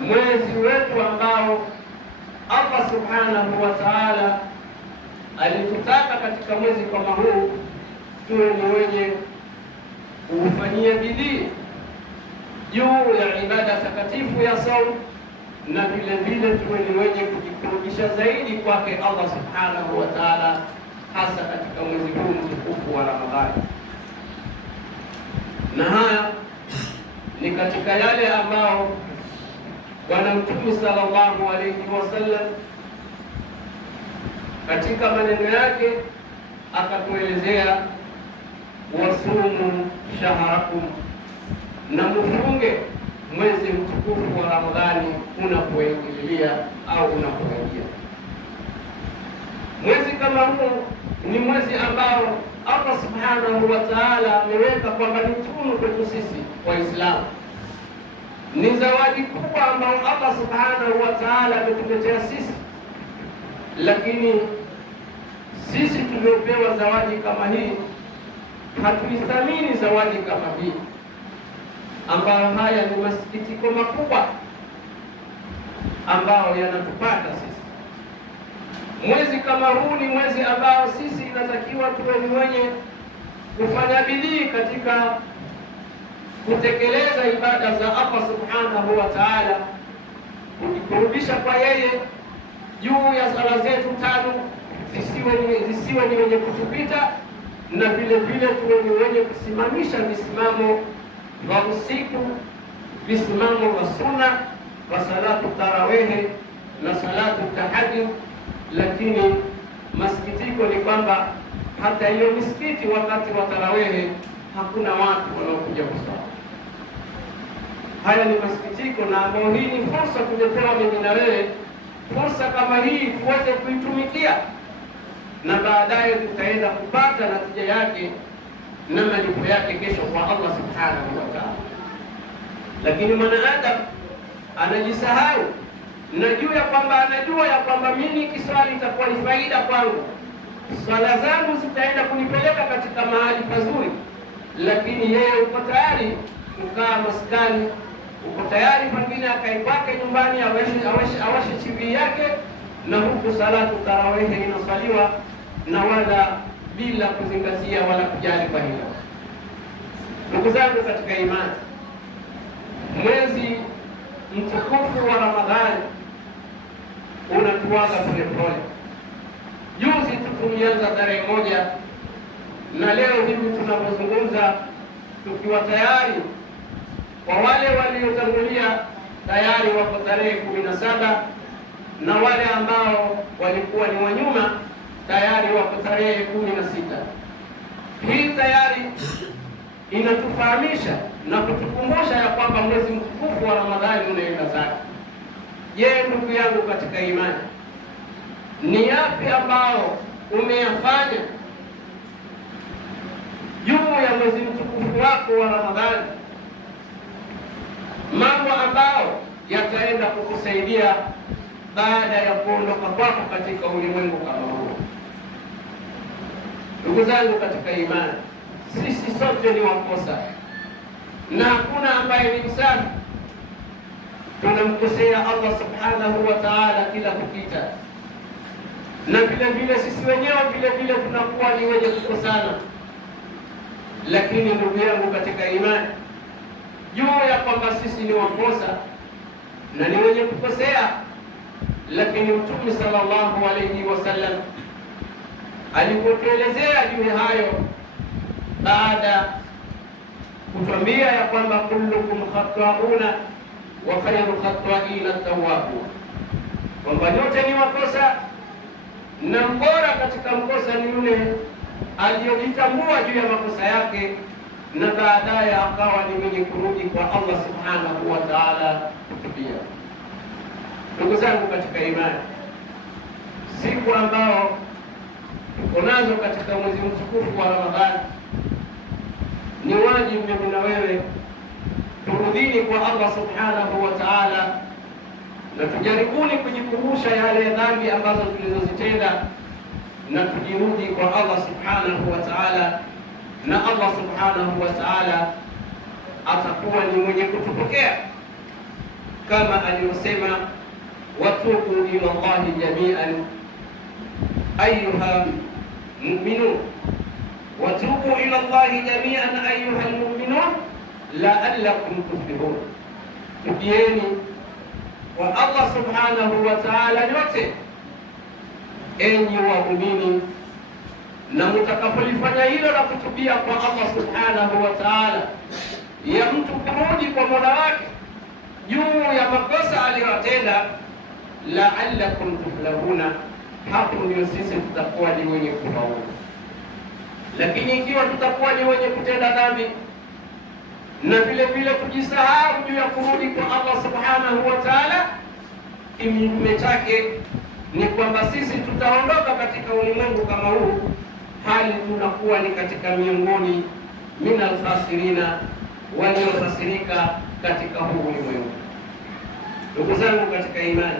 mwezi wetu ambao Allah subhanahu wa ta'ala alitutaka katika mwezi kama huu tuwe ni wenye kufanyia bidii juu ya ibada takatifu ya saum, na vile vile tuwe ni wenye kujikurubisha zaidi kwake Allah subhanahu wa ta'ala, hasa katika mwezi huu mtukufu wa Ramadhani. Na haya ni katika yale ambao Bwana Mtume sallallahu alayhi wasallam katika maneno yake akatuelezea, wasumu shahrakum, na mfunge mwezi mtukufu wa Ramadhani unapoingilia au unapoingia. Mwezi kama huu ni mwezi ambao Allah subhanahu wa ta'ala ameweka kwamba ni tunu kwetu sisi Waislamu, ni zawadi kubwa ambayo Allah subhanahu wa ta'ala ametuletea sisi. Lakini sisi tuliopewa zawadi kama hii hatuithamini zawadi kama hii, ambayo haya ni masikitiko makubwa ambayo yanatupata sisi. Mwezi kama huu ni mwezi ambao sisi inatakiwa tuwe ni wenye kufanya bidii katika kutekeleza ibada za Allah subhanahu wa ta'ala, kujikurubisha kwa yeye juu ya sala zetu tano zisiwe ni wenye kutupita, na vile vile tuwe ni wenye kusimamisha visimamo vya usiku, visimamo vya sunna wa salatu tarawehe na salatu tahajjud. Lakini masikitiko ni kwamba hata hiyo misikiti wakati wa tarawehe hakuna watu wanaokuja kusali. Haya ni masikitiko, na ambao hii ni fursa tumepewa mimi na wewe, fursa kama hii tuweze kuitumikia, na baadaye tutaenda kupata natija yake na malipo yake kesho kwa Allah subhanahu wa ta'ala. Lakini mwanadamu anajisahau na juu ya kwamba anajua ya kwamba mimi nikiswali itakuwa ni faida kwangu, swala zangu zitaenda kunipeleka katika mahali pazuri, lakini yeye uko tayari kukaa maskani, uko tayari pengine akae kwake nyumbani awashe TV yake, na huku salatu tarawehe inaswaliwa na wala bila kuzingatia wala kujali kwa hilo. Ndugu zangu katika imani, mwezi mtukufu wa Ramadhani unatuaga polepole. Juzi tu tulianza tarehe 1 na leo hivi tunapozungumza tukiwa tayari, kwa wale waliotangulia tayari wako tarehe 17, na wale ambao walikuwa ni wanyuma tayari wako tarehe 16. Hii tayari inatufahamisha na kutukumbusha ya kwamba mwezi mtukufu wa Ramadhani unaenda zake. Je, ndugu yangu katika imani, ni yapi ambao umeyafanya juu ya mwezi mtukufu wako wa Ramadhani, mambo ambao yataenda kukusaidia baada ya kuondoka kwako katika ulimwengu kama huu? Ndugu zangu katika imani, sisi sote ni wakosa na hakuna ambaye ni msafi. Tunamkosea Allah subhanahu wa ta'ala kila kukita, na vile vile sisi wenyewe vile vile tunakuwa ni wenye kukosana. Lakini ndugu yangu katika imani, juu ya kwamba sisi ni wakosa na ni wenye kukosea, lakini Mtume sallallahu alayhi wasallam alipotuelezea juu ya hayo, baada kutuambia ya kwamba kullukum khata'una wa khayru khata'ina at-tawwabun, kwamba nyote ni wakosa na mbora katika mkosa ni yule aliyojitambua juu ya makosa yake na baadaye akawa ni mwenye kurudi kwa Allah subhanahu wa ta'ala kutubia. Ndugu zangu katika imani, siku ambao tuko nazo katika mwezi mtukufu wa Ramadhani, ni wajibu mimi na wewe turudini kwa Allah subhanahu wa ta'ala, na tujaribuni kujikumbusha yale dhambi ambazo tulizozitenda, na tujirudi kwa Allah subhanahu wa ta'ala, na Allah subhanahu wa ta'ala atakuwa ni mwenye kutupokea. kama alivyosema, watubu ila Allahi jami'an ayuha mu'minun, watubu ila Allahi jami'an ayuha almu'minun la'allakum tuflihun, tubieni wa Allah subhanahu wa ta'ala nyote enyi waumini, na mtakapolifanya hilo la kutubia kwa Allah subhanahu wa ta'ala, ya mtu kurudi kwa Mola wake juu ya makosa aliyotenda, la'allakum tuflihuna, hapo ndio sisi tutakuwa ni wenye kufaulu. Lakini ikiwa tutakuwa ni wenye kutenda dhambi na vile vile tujisahau juu ya kurudi kwa Allah subhanahu wa ta'ala, kinyume chake ni kwamba sisi tutaondoka katika ulimwengu kama huu hali tunakuwa ni katika miongoni minal khasirina, waliofasirika katika huu ulimwengu. Ndugu zangu katika imani,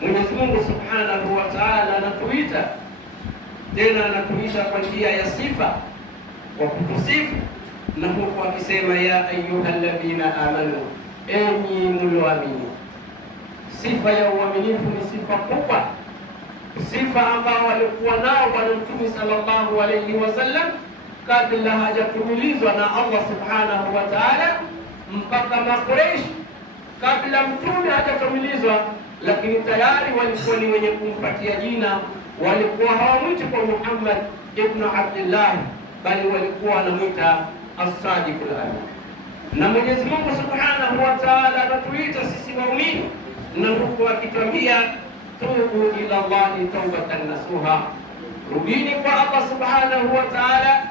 Mwenyezi Mungu subhanahu wa ta'ala anatuita tena, anatuita kwa njia ya sifa, kwa kutusifu, na huku akisema ya ayyuhalladhina amanu, enyi mlioamini. Sifa ya uaminifu ni sifa kubwa, sifa ambao walikuwa nao Bwana Mtume sallallahu alayhi wasallam kabla hajatumilizwa na Allah subhanahu wa ta'ala, mpaka Makuraish kabla Mtume hajatumilizwa, lakini tayari walikuwa ni wenye kumpatia jina. Walikuwa hawamwiti kwa Muhammad ibn Abdullah, bali walikuwa wanamwita as-Sadiqul Amin. Na Mwenyezi Mungu subhanahu wa ta'ala anatuita sisi waumini, na huku akitwambia tubu ila Allahi tawbatan nasuha, rudini kwa Allah subhanahu wa ta'ala,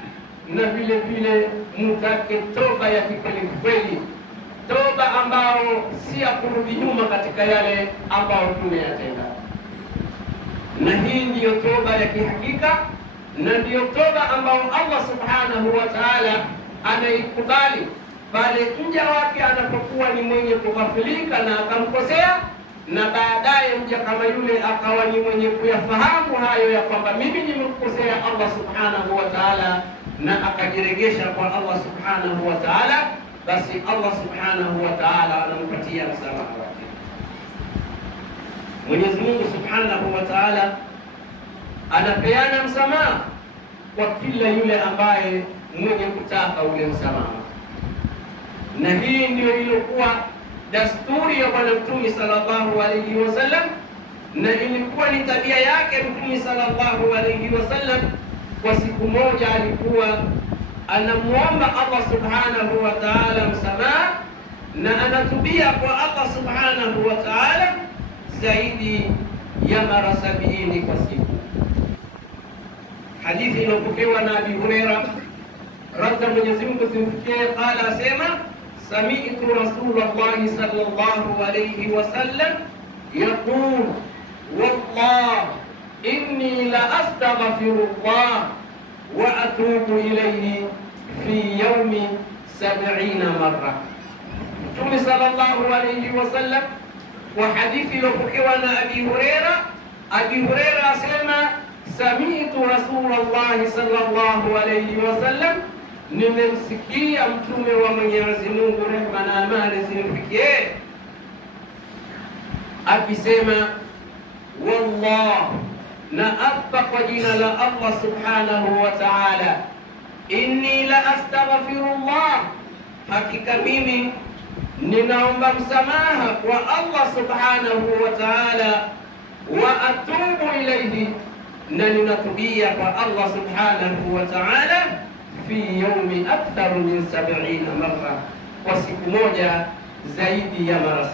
na vile vile mutake toba ya kikweli kweli, toba ambao si ya kurudi nyuma katika yale ambao tumeyatenda. Na hii ndiyo toba ya kihakika, na ndiyo toba ambao Allah subhanahu wa ta'ala anaikubali pale mja wake anapokuwa ni mwenye kughafilika na akamkosea, na baadaye mja kama yule akawa ni mwenye kuyafahamu hayo ya kwamba mimi nimemkosea Allah subhanahu wa ta'ala, na akajiregesha kwa Allah subhanahu wa ta'ala, basi Allah subhanahu wa ta'ala anampatia msamaha wake. Mwenyezi Mungu subhanahu wa ta'ala anapeana msamaha kwa kila yule ambaye mwenye kutaka ule msamaha, na hii ndio ilikuwa dasturi ya Bwana Mtume sallallahu alayhi wasallam, na ilikuwa ni tabia yake Mtume sallallahu alayhi wasallam. Kwa siku moja alikuwa anamuomba Allah subhanahu wa ta'ala msamaha, na anatubia kwa Allah subhanahu wa ta'ala zaidi ya mara 70 kwa siku. Hadithi iliyopokewa na Abi Huraira radhi Mwenyezi Mungu zimfikie, qala, asema sami'tu Rasulullahi sallallahu alayhi wasallam yaqul wallah inni la astaghfirullah wa atubu ilayhi fi yawmi 70 marra. Mtume sallallahu alayhi wasallam wa hadithi iliyopokewa na Abi Huraira, Abi Huraira asema sami'tu Rasulullahi sallallahu alayhi wasallam, nimemsikia mtume wa Mwenyezi Mungu, rehma na amani zimfikie, akisema wallah, na apa kwa jina la Allah subhanahu wa ta'ala, inni la astaghfirullah, hakika mimi ninaomba msamaha kwa Allah subhanahu wa ta'ala, wa atubu ilayhi, na ninatubia kwa Allah subhanahu wa ta'ala fi yawmi akthar min 70 marra, kwa siku moja zaidi ya mara 70.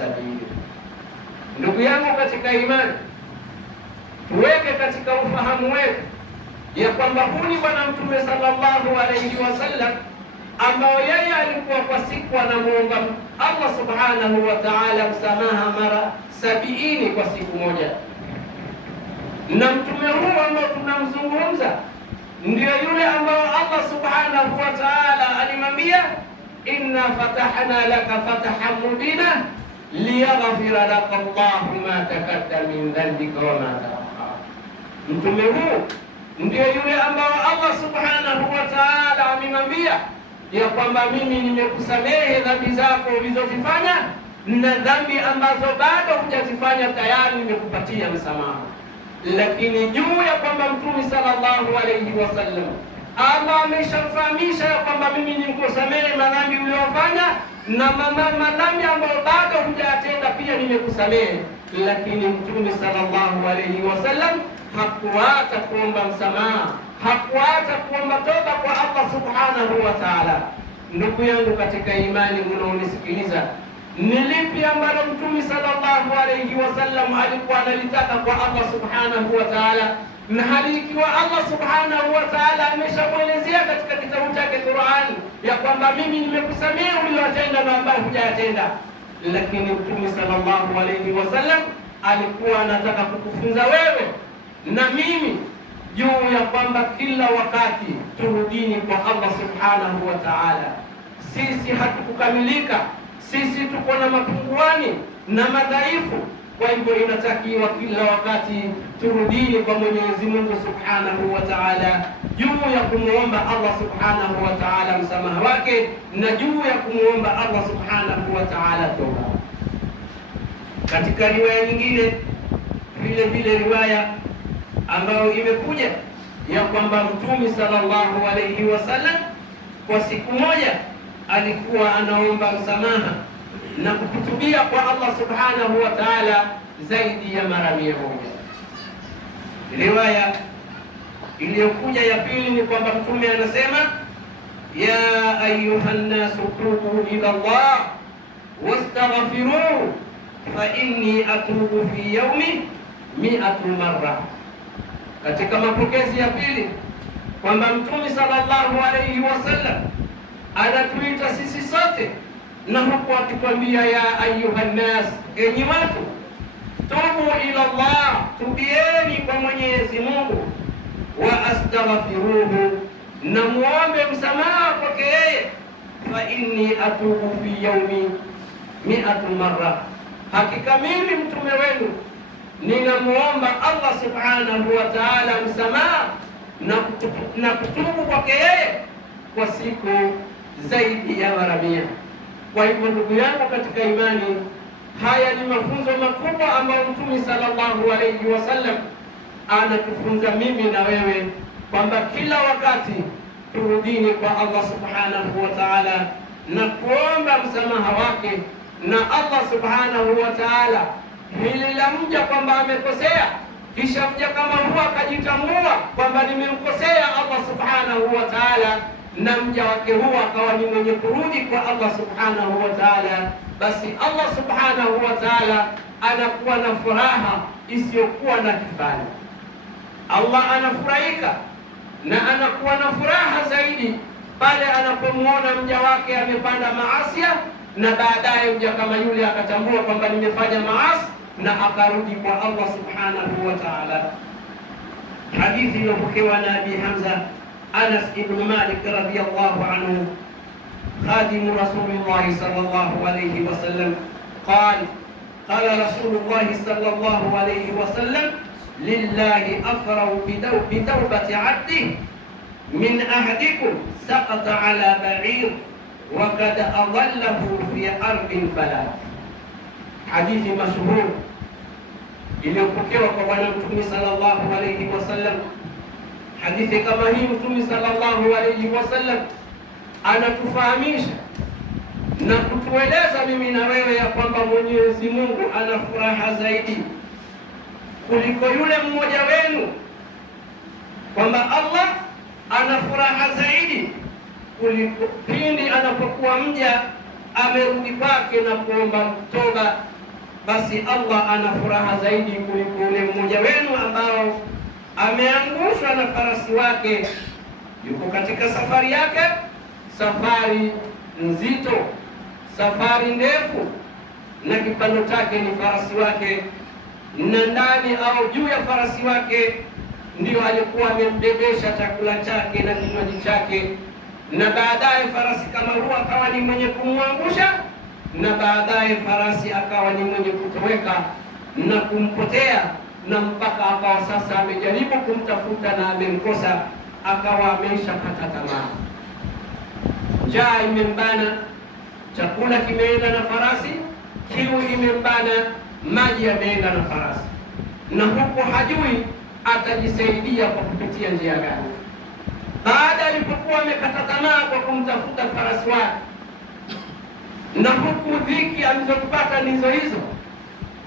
Ndugu yangu katika imani, tuweke katika ufahamu wetu ya kwamba huyu ni Bwana Mtume sallallahu alayhi wasallam, ambao yeye alikuwa kwa siku anamuomba Allah subhanahu wa ta'ala msamaha mara 70 kwa siku moja. Na mtume huu ambao tunamzungumza ndio yule ambao Allah subhanahu wa ta'ala alimwambia inna fatahna laka fatahan mubina liyaghfira laka Allahu ma taqaddama min dhanbika wa ma ta'akhkhara. Mtume huu ndio yule ambao Allah subhanahu wa ta'ala amemwambia ya kwamba mimi nimekusamehe dhambi zako ulizozifanya na dhambi ambazo bado hujazifanya tayari nimekupatia msamaha. Lakini juu ya kwamba Mtume sallallahu alayhi wasallam Allah ameshafahamisha ya kwamba mimi nimekusamehe madhambi uliyofanya na madhambi ambayo bado hujatenda pia nimekusamehe. Lakini Mtume sallallahu alayhi wasallam hakuacha kuomba msamaha, hakuacha kuomba toba kwa Allah subhanahu wa ta'ala. Ndugu yangu katika imani unaonisikiliza, ni lipi ambalo Mtume sallallahu alayhi wasallam alikuwa analitaka kwa Allah subhanahu wa ta'ala, na hali ikiwa Allah subhanahu wa ta'ala ameshamwelezea katika kitabu chake Qur'an ya kwamba mimi nimekusamehe uliyotenda na ambayo hujayatenda. Lakini Mtume sallallahu alayhi wasallam alikuwa anataka kukufunza wewe na mimi juu ya kwamba kila wakati turudini kwa Allah subhanahu wa ta'ala. Sisi hatukukamilika, sisi tuko na mapunguani na madhaifu. Kwa hivyo inatakiwa kila wakati turudini kwa Mwenyezi Mungu subhanahu wa ta'ala juu ya kumuomba Allah subhanahu wa ta'ala msamaha wake na juu ya kumuomba Allah subhanahu wa ta'ala toba. Katika riwaya nyingine vile vile, riwaya ambayo imekuja ya kwamba Mtume sallallahu alayhi wasallam kwa siku moja alikuwa anaomba msamaha na kukutubia kwa Allah subhanahu wa ta'ala zaidi ya mara 100. Riwaya iliyokuja ya pili ni kwamba Mtume anasema, ya ayuhan nasu tubu ila Allah wastaghfiruhu fa inni atubu fi yawmi 100 marra. Katika mapokezi ya pili kwamba Mtume sallallahu alayhi wasallam anatuita sisi sote na huku akitwambia, ya ayuhan nas, enyi watu, tubu ila Allah, tubieni kwa Mwenyezi Mungu, wa astaghfiruhu, na muombe msamaha kwake yeye, fa inni atubu fi yawmi 100 marra, hakika mimi mtume wenu ninamuomba Allah subhanahu wa ta'ala msamaha na kutubu kwake yeye kwa siku zaidi ya mara 100. Kwa hivyo ndugu yangu katika imani, haya ni mafunzo makubwa ambayo Mtume sallallahu alayhi wasallam anatufunza mimi na wewe, kwamba kila wakati turudini kwa Allah subhanahu wa ta'ala na kuomba msamaha wake na Allah subhanahu wa ta'ala. Hili la mja kwamba amekosea, kisha mja kama huwa akajitambua kwamba nimemkosea Allah subhanahu wa ta'ala, na mja wake huwa akawa ni mwenye kurudi kwa Allah subhanahu wa ta'ala, basi Allah subhanahu wa ta'ala anakuwa na furaha isiyokuwa na kifani. Allah anafurahika na anakuwa na furaha zaidi pale anapomuona mja wake amepanda maasia, na baadaye mja kama yule akatambua kwamba nimefanya maasi na akarudi kwa Allah subhanahu wa ta'ala. Hadithi iliyopokewa na Abi Hamza Anas ibn Malik radiyallahu anhu, khadimu Rasulullah sallallahu alayhi wasallam, qala Rasulullah sallallahu alayhi wasallam, lillahi afrahu bitawbati abdi min ahadikum saqata ala ba'ir wa kad adallahu fi ardin falat. Hadithi mashhur iliyopokewa kwa Bwana Mtume sallallahu alayhi wasallam. Hadithi kama hii Mtume sallallahu alayhi wasallam anatufahamisha na kutueleza mimi na wewe ya kwamba Mwenyezi Mungu ana furaha zaidi kuliko yule mmoja wenu, kwamba Allah ana furaha zaidi kuliko pindi anapokuwa mja amerudi kwake na kuomba toba. Basi Allah ana furaha zaidi kuliko yule mmoja wenu ambao ameangushwa na farasi wake, yuko katika safari yake, safari nzito, safari ndefu, na kipando chake ni farasi wake, na ndani au juu ya farasi wake ndio alikuwa amembebesha chakula chake na kinywaji chake, na baadaye farasi kama huo akawa ni mwenye kumwangusha, na baadaye farasi akawa ni mwenye kutoweka na kumpotea, na mpaka akawa sasa amejaribu kumtafuta na amemkosa, akawa ameshakata tamaa. Njaa imembana, chakula kimeenda na farasi, kiu imembana, maji yameenda na farasi, na huku hajui atajisaidia kwa kupitia njia gani. Baada alipokuwa amekata tamaa kwa kumtafuta farasi wake, na huku dhiki alizopata ndizo hizo,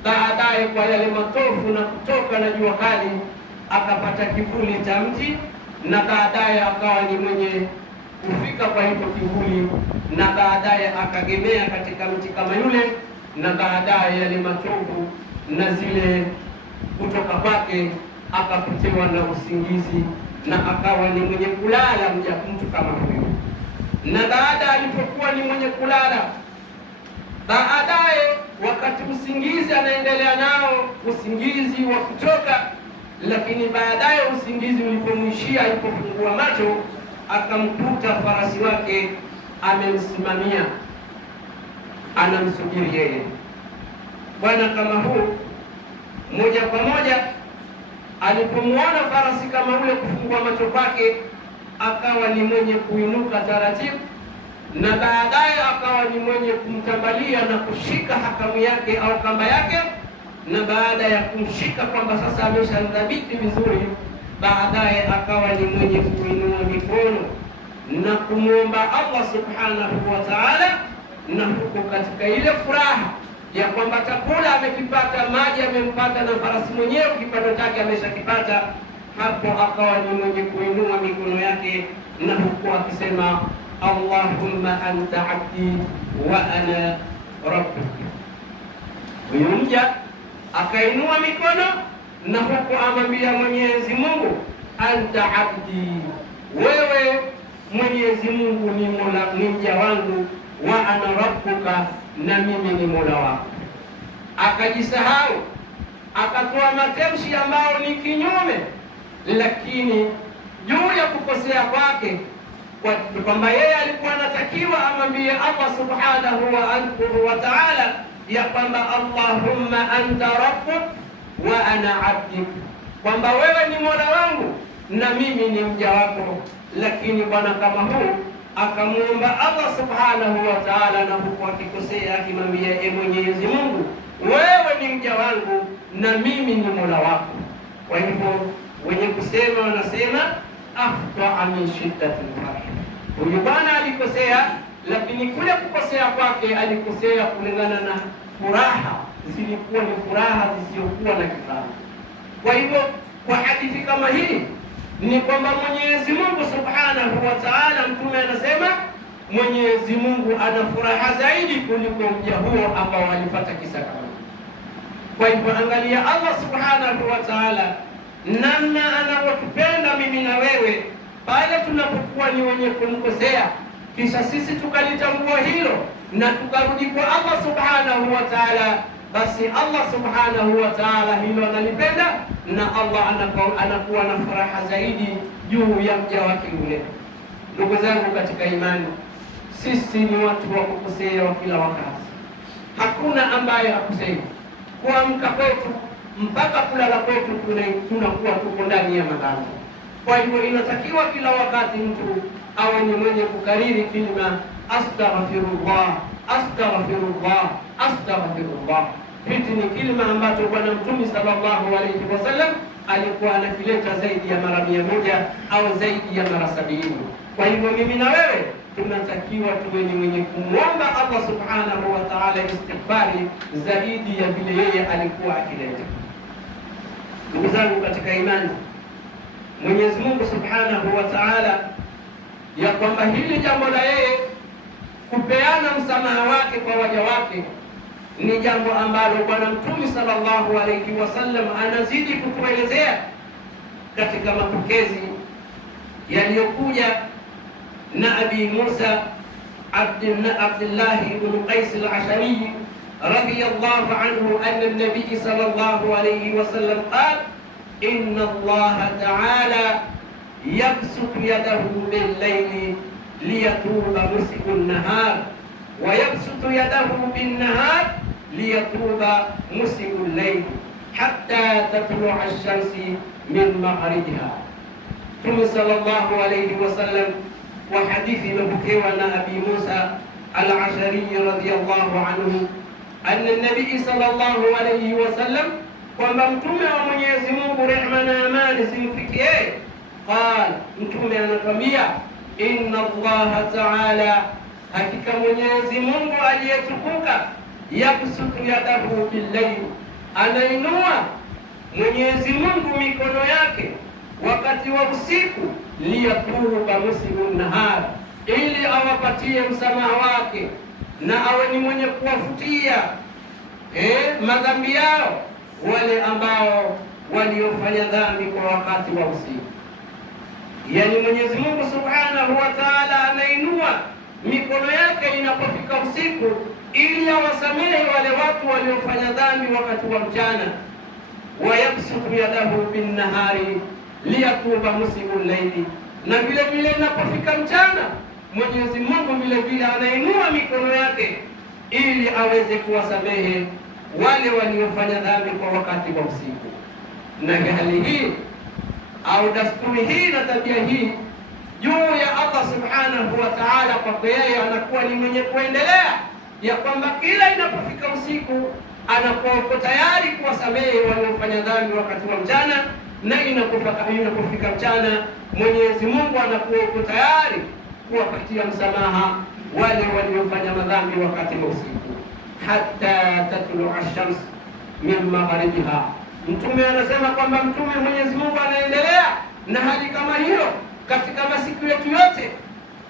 baadaye kwa yale matofu na kutoka na jua kali akapata kivuli cha mti, na baadaye akawa ni mwenye kufika kwa hicho kivuli, na baadaye akagemea katika mti kama yule, na baadaye yale matofu na zile kutoka kwake akapotewa na usingizi, na akawa ni mwenye kulala mtu kama huyo. Na baada alipokuwa ni mwenye kulala, baadaye wakati usingizi anaendelea nao, usingizi wa kutoka, lakini baadaye usingizi ulipomwishia, alipofungua macho akamkuta farasi wake amemsimamia, anamsubiri yeye. Bwana kama huu moja kwa moja alipomwona farasi kama ule kufungua macho kwake, akawa ni mwenye kuinuka taratibu, na baadaye akawa ni mwenye kumtambalia na kushika hakamu yake au kamba yake, na baada ya kumshika kwamba sasa ameshamdhibiti vizuri, baadaye akawa ni mwenye kuinua mikono na kumwomba Allah subhanahu wa ta'ala, na huko katika ile furaha ya kwamba chakula amekipata, maji amempata, na farasi mwenyewe kipato chake ameshakipata, hapo akawa ni mwenye kuinua mikono yake, na huko akisema Allahumma anta abdi wa ana rabbuk. Huyu mja akainua mikono na huko amwambia Mwenyezi Mungu, anta abdi, wewe Mwenyezi Mungu ni mola, ni mja wangu, wa ana rabbuka, na mimi ni mola wako. Akajisahau, akatoa matamshi ambayo ni kinyume, lakini juu ya kukosea kwake, kwamba yeye alikuwa anatakiwa amwambie Allah subhanahu wa ta'ala ya kwamba Allahumma anta rabbuk wa ana abdik, kwamba wewe ni mola wangu na mimi ni mja wako. Lakini bwana kama huu akamuomba Allah subhanahu wa ta'ala, na huku akikosea akimwambia, Mwenyezi Mungu, wewe ni mja wangu na mimi ni mola wako. Kwa hivyo wenye kusema wanasema akhtaa min shiddati al-farh. Huyu bwana alikosea, lakini kule kukosea kwake alikosea kulingana na furaha, zilikuwa ni furaha zisizokuwa na kifani. Kwa hivyo kwa hadithi kama hii ni kwamba Mwenyezi Mungu subhanahu wa ta'ala, mtume anasema Mwenyezi Mungu ana furaha zaidi kuliko mja huo ambao alipata kisa kama. Kwa hivyo angalia Allah subhanahu wa ta'ala namna anavyotupenda mimi na wewe pale tunapokuwa ni wenye kumkosea, kisha sisi tukalitambua hilo na tukarudi kwa Allah subhanahu wa ta'ala, basi Allah subhanahu wa ta'ala hilo analipenda, na Allah anakuwa na furaha zaidi juu ya mja wake yule. Ndugu zangu katika imani, sisi ni watu wa kukosea wa kila wakati. Hakuna ambaye hakosei. Kuamka kwetu mpaka kulala kwetu tunakuwa tuko ndani ya madhambi. Kwa hivyo inatakiwa kila wakati mtu awe ni mwenye kukariri kilima astaghfirullah, astaghfirullah, astaghfirullah. Hiki ni kilima ambacho Bwana Mtume sallallahu alayhi wasallam alikuwa anakileta zaidi ya mara 100 au zaidi ya mara 70. Kwa hivyo mimi na wewe tunatakiwa tuwe ni mwenye kumwomba Allah subhanahu wa ta'ala istighfari zaidi ya vile yeye alikuwa akileta. Ndugu zangu katika imani, Mwenyezi Mungu subhanahu wa ta'ala ya kwamba hili jambo la yeye kupeana msamaha wake kwa waja wake ni jambo ambalo Bwana Mtume sallallahu alayhi wasallam anazidi kutuelezea katika mapokezi yaliyokuja na Abi Musa Abdullah ibn Qais al-Ashari radiyallahu anhu anna an-nabiy sallallahu alayhi wasallam qala inna Allah ta'ala yabsutu yadahu bil-layli liyatuba musii'u an-nahar wa yabsutu yadahu bin-nahar liyatuba musii'u al-layl hatta tatlu'a ash-shamsi min maghribiha. Mtume sallallahu alayhi wasallam wa hadithi imepokewa na Abi Musa al-Ashari radiyallahu anhu anna nabii sallallahu alayhi wasallam, kwamba mtume wa Mwenyezi Mungu rehma na amani zimfikie, qala, mtume anatwambia, inna Allaha ta'ala, hakika Mwenyezi Mungu aliyetukuka, yabsutu yadahu billayl, anainua Mwenyezi Mungu mikono yake wakati wa usiku, liyatuba musii'u nahar, ili awapatie msamaha wake na awe ni mwenye kuwafutia madhambi yao wale ambao waliofanya dhambi kwa wakati wa usiku. Yani Mwenyezi Mungu Subhanahu wa Ta'ala anainua mikono yake inapofika usiku ili awasamehe wale watu waliofanya dhambi wakati wa mchana. Wayabsutu yadahu bin nahari liyatuba musii'u layli, na vile vile inapofika mchana Mwenyezi Mungu vile vile anainua mikono yake ili aweze kuwasamehe wale waliofanya dhambi kwa wakati wa usiku. Na hali hii au dasturi hii na tabia hii juu ya Allah Subhanahu wa Ta'ala, kwa yeye anakuwa ni mwenye kuendelea ya kwamba kila inapofika usiku anakuwa tayari kuwasamehe waliofanya dhambi wakati wa mchana, na inapofika mchana Mwenyezi Mungu anakuwa tayari kuwapatia msamaha wale waliofanya madhambi wakati wa usiku. Hatta tatlu'a ash-shams min magharibiha, mtume anasema kwamba mtume Mwenyezi Mungu anaendelea na hali kama hiyo katika masiku yetu yote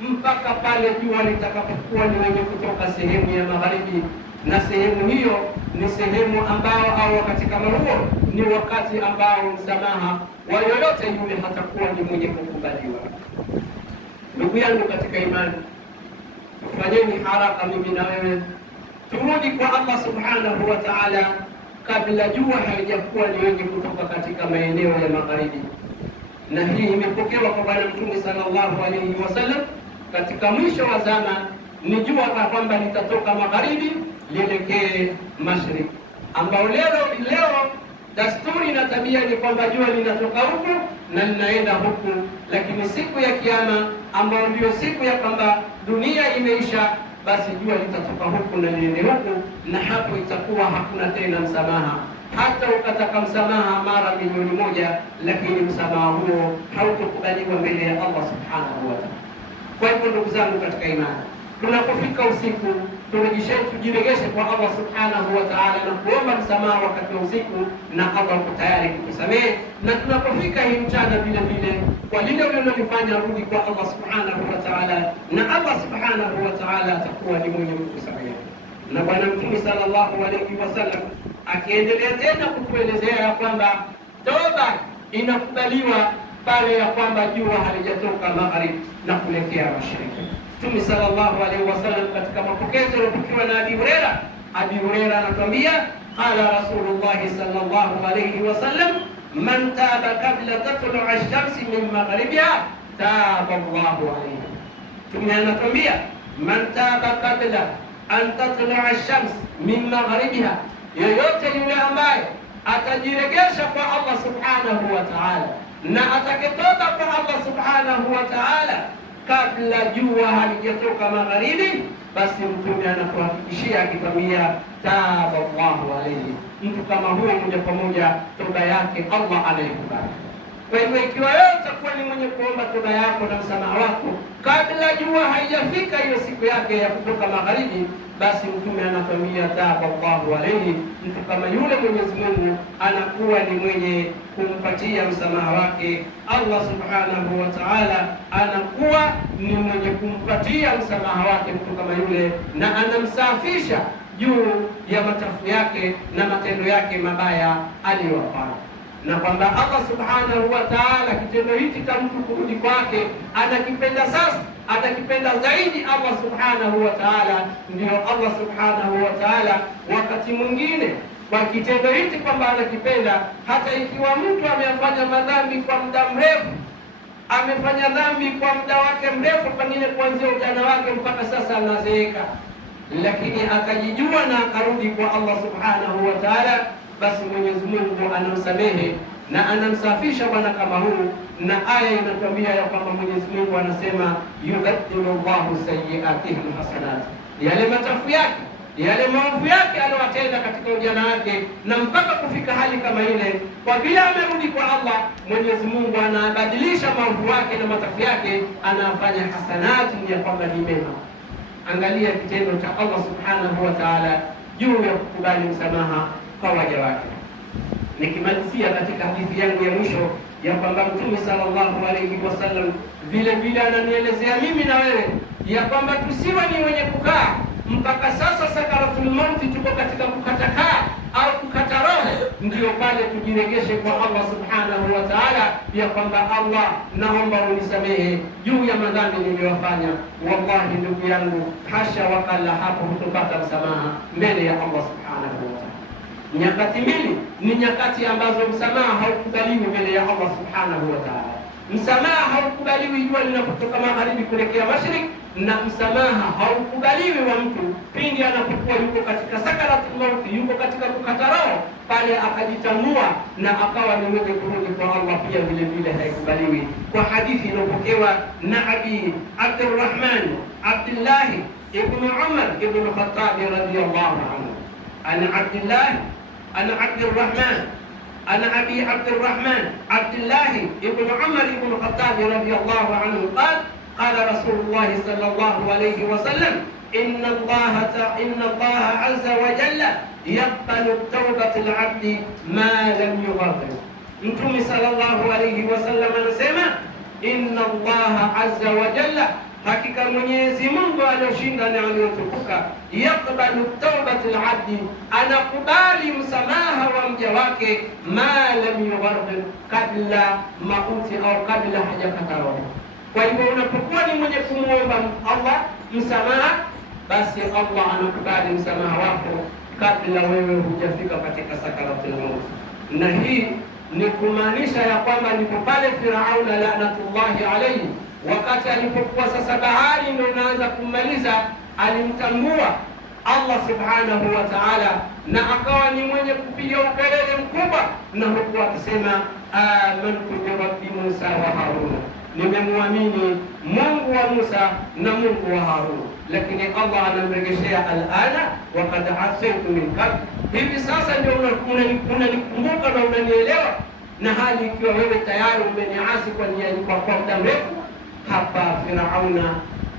mpaka pale jua litakapokuwa ni wenye kutoka sehemu ya magharibi, na sehemu hiyo ni sehemu ambao au wakati kama huo ni wakati ambao msamaha wa yoyote yule hatakuwa ni mwenye kukubaliwa. Ndugu yangu katika imani, tufanyeni haraka mimi na wewe turudi kwa Allah Subhanahu wa Ta'ala kabla jua halijakuwa ni wengi kutoka katika maeneo ya magharibi. Na hii imepokewa kwa Bwana Mtume sallallahu alayhi wasallam katika mwisho wa zama, ni jua kwamba litatoka magharibi lielekee mashariki, ambao leo dasturi na tabia ni kwamba jua linatoka huku na linaenda huku, lakini siku ya Kiyama ambao ndio siku ya kwamba dunia imeisha, basi jua litatoka huku na liende huku, na hapo itakuwa hakuna tena msamaha. Hata ukataka msamaha mara milioni moja, lakini msamaha huo hautokubaliwa mbele ya Allah Subhanahu wa Ta'ala. Kwa hivyo ndugu zangu katika imani, tunapofika usiku tujiregeshe kwa Allah Subhanahu wa Ta'ala na kuomba msamaha wakati wa usiku, na Allah yuko tayari kutusamehe. Na tunapofika hii mchana vile vile, kwa lile ulilofanya rudi kwa Allah Subhanahu wa Ta'ala, na Allah Subhanahu wa Ta'ala atakuwa ni mwenye kukusamehe. Na Bwana Mtume sallallahu alayhi wasallam akiendelea tena kutuelezea ya kwamba toba inakubaliwa pale ya kwamba jua halijatoka magharibi na kuelekea mashariki. Mtume sallallahu alaihi wasallam katika mapokezi yaliyopokewa na Abi Huraira anatuambia, qala Rasulullah sallallahu alaihi wasallam, man taba qabla tatlu'a ash-shamsi min maghribiha taba Allahu alayhi. Mtume anatuambia, man taba qabla an tatlu'a ash-shams min maghribiha, yoyote yule ambaye atajiregesha kwa Allah Subhanahu wa Ta'ala na ataketoka kwa Allah Subhanahu wa Ta'ala kabla jua halijatoka magharibi, basi Mtume anatuhakikishia akikwambia taba Allahu alayhi, mtu kama huyo moja kwa moja toba yake Allah anaikubali. Kwa hivyo ikiwa wewe utakuwa ni mwenye kuomba toba yako na msamaha wako kabla jua haijafika hiyo siku yake ya kutoka magharibi, basi Mtume anatuambia taba Allahu alayhi, mtu kama yule Mwenyezi Mungu anakuwa ni mwenye kumpatia msamaha wake. Allah Subhanahu wa Ta'ala anakuwa ni mwenye kumpatia msamaha wake mtu kama yule, na anamsafisha juu ya machafu yake na matendo yake mabaya aliyofanya. Na kwamba Allah Subhanahu wa Ta'ala kitendo hiki cha mtu kurudi kwake anakipenda sasa, anakipenda zaidi Allah Subhanahu wa Ta'ala. Ndio Allah Subhanahu wa Ta'ala wakati mwingine kwa kitendo hiki kwamba anakipenda, hata ikiwa mtu amefanya madhambi kwa muda mrefu, amefanya dhambi kwa muda wake mrefu, pengine kuanzia ujana wake mpaka sasa anazeeka, lakini akajijua na akarudi kwa Allah Subhanahu wa Ta'ala, basi Mwenyezi Mungu anamsamehe na anamsafisha bwana kama huu. Na aya inatuambia ya kwamba Mwenyezi Mungu anasema yubaddilu Allahu sayyi'atihim hasanat, yale machafu yake yale maovu yake aliyotenda katika ujana wake, na mpaka kufika hali kama ile, kwa vile amerudi kwa Allah, Mwenyezi Mungu anabadilisha maovu yake na matafu yake, anafanya hasanati ya kwamba ni mema. Angalia kitendo cha Allah subhanahu wa ta'ala juu ya kukubali msamaha kwa waja wake. Nikimalizia katika hadithi yangu ya mwisho ya kwamba Mtume sallallahu alayhi wasallam vile vile ananielezea mimi na wewe ya kwamba tusiwe ni wenye kukaa mpaka sasa sakaratul mauti, tuko katika kukatakaa au kukata roho, ndio pale tujiregeshe kwa Allah subhanahu wa ta'ala ya kwamba Allah, naomba unisamehe juu ya madhambi niliyofanya. Wallahi ndugu yangu, hasha wakala, hapo hutopata msamaha mbele ya Allah subhanahu wa ta'ala. Nyakati mbili ni nyakati ambazo msamaha haukubaliwi mbele ya Allah subhanahu wa ta'ala. Msamaha haukubaliwi jua linapotoka magharibi kuelekea mashariki, na msamaha haukubaliwi wa mtu pindi anapokuwa yuko katika sakaratul mauti, yuko katika kukata roho, pale akajitambua na akawa ni mwenye kurudi kwa Allah, pia vile vile haikubaliwi. Kwa hadithi iliyopokewa na Abi Abdurrahman Abdullah ibn Umar ibn Khattab radiyallahu anhu, ana Abi Abdurrahman Abdullah ibn Umar ibn Khattab radiyallahu anhu قال رسول الله صلى الله عليه وسلم إن الله عز وجل يقبل توبة العبد ما لم يغرر. Mtume sallallahu alayhi wasallam anasema inna Allah azza wa jalla, hakika Mwenyezi Mungu aliyoshinda na aliyotukuka, yakbalu tawbatul abdi, anakubali msamaha wa mja wake, ma lam yughargir, kabla mauti au kabla hajakata roho. Kwa hivyo unapokuwa ni mwenye kumwomba Allah msamaha, basi Allah anakubali msamaha wako kabla wewe hujafika katika sakaratul maut. Na hii ni kumaanisha ya kwamba ndipo pale Firauna laanatullahi alayhi, wakati alipokuwa sasa bahari ndio inaanza kummaliza, alimtambua Allah subhanahu wa ta'ala, na akawa ni mwenye kupiga ukelele mkubwa, na huku akisema amantu bi rabbi Musa wa Haruna, nimemwamini Mungu wa Musa na Mungu wa Harun. Lakini Allah anamregeshea alana waqad asaitu min qabl, hivi sasa ndio unanikumbuka na unanielewa, na hali ikiwa wewe tayari umeniasi kwa muda mrefu. Hapa Firauna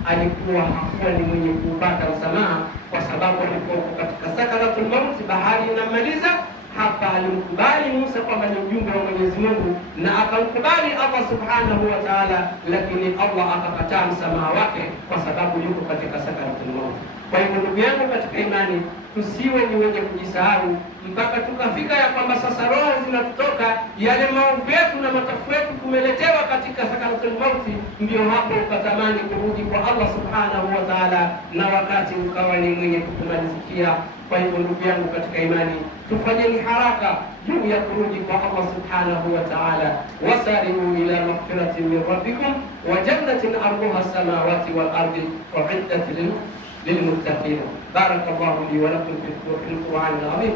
alikuwa hakuwa ni mwenye kupata msamaha, kwa sababu alikuwa katika sakaratul maut, bahari inamaliza. Hapa alimkubali Musa kwamba ni mjumbe wa Mwenyezi Mungu, na akamkubali Allah subhanahu wa ta'ala, lakini Allah akakataa msamaha wake kwa sababu yuko katika sakaratul maut. Kwa hivyo ndugu yangu katika imani, tusiwe ni wenye kujisahau mpaka tukafika ya kwamba sasa roho zinatutoka, yale maovu yetu na matafu yetu tumeletewa katika sakaratul mauti, ndio hapo ukatamani kurudi kwa Allah subhanahu wa ta'ala, na wakati ukawa ni mwenye kutumalizikia. Kwa hivyo ndugu yangu katika imani, tufanyeni haraka juu ya kurudi kwa Allah subhanahu wa ta'ala. Wasari'u ila maghfiratin min rabbikum wa jannatin arduha as-samawati wal ardi u'iddat للمتقين. بارك الله لي ولكم في القرآن العظيم،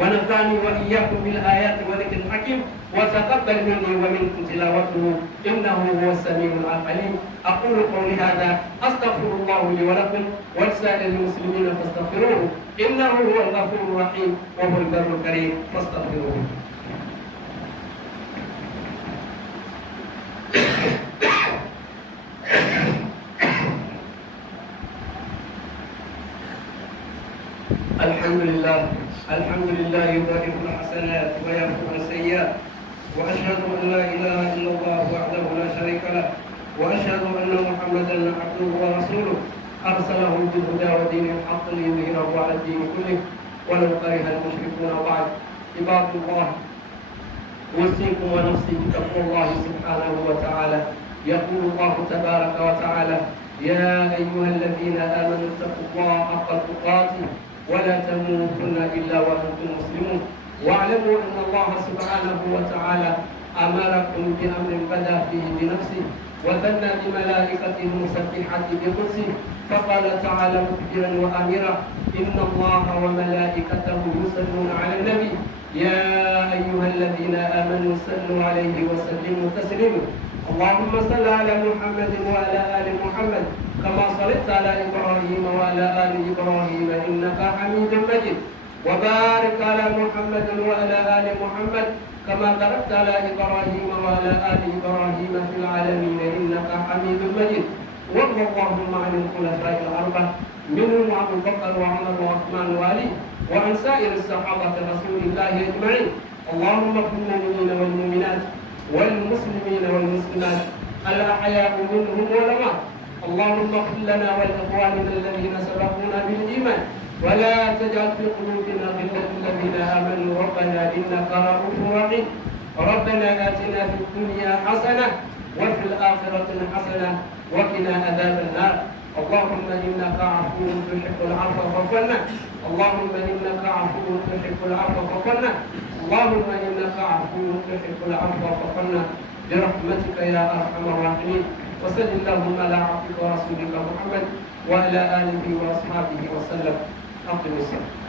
ونفعني وإياكم بالآيات والذكر الحكيم، وتقبل مني ومنكم تلاوته إنه هو السميع العليم. أقول قولي هذا، أستغفر الله لي ولكم ولسائر المسلمين فاستغفروه إنه هو الغفور الرحيم وهو البر الكريم، فاستغفروه. الحمد لله يضاعف الحسنات ويغفر السيئات، واشهد ان لا اله الا الله وحده لا شريك له، واشهد ان محمدا عبده ورسوله ارسله بالهدى ودين الحق ليظهره على الدين كله ولو كره المشركون. وبعد، عباد الله، اوصيكم ونفسي بتقوى الله سبحانه وتعالى. يقول الله تبارك وتعالى: يا ايها الذين امنوا اتقوا الله حق تقاته ولا تموتن إلا وأنتم مسلمون، واعلموا أن الله سبحانه وتعالى أمركم بأمر بدأ فيه بنفسه وثنى بملائكته المسبحة بقدسه، فقال تعالى مخبرا وآمرا: إن الله وملائكته يصلون على النبي يا أيها الذين آمنوا صلوا عليه وسلموا تسليما. اللهم صل على محمد وعلى آل محمد كما صليت على إبراهيم وعلى آل إبراهيم إنك حميد مجيد. وبارك على محمد وعلى آل محمد كما باركت على إبراهيم وعلى آل إبراهيم في العالمين إنك حميد مجيد. وارض اللهم عن الخلفاء الأربعة منهم أبو بكر وعمر وعثمان وعلي وعن سائر الصحابة رسول الله أجمعين. اللهم اغفر للمؤمنين والمؤمنات والمسلمين والمسلمات الأحياء منهم والأموات. اللهم اغفر لنا ولإخواننا الذين سبقونا بالإيمان ولا تجعل في قلوبنا غلا للذين آمنوا ربنا إنك رؤوف رحيم. ربنا آتنا في الدنيا حسنة وفي الآخرة حسنة وقنا عذاب النار. اللهم إنك عفو تحب العفو فاعف عنا. اللهم إنك عفو تحب العفو فاعف عنا. اللهم إنك عفو تحب العفو فاعف عنا برحمتك يا أرحم الراحمين. وصل اللهم على عبدك ورسولك محمد وعلى آله وأصحابه وسلم. أقم الصلاة.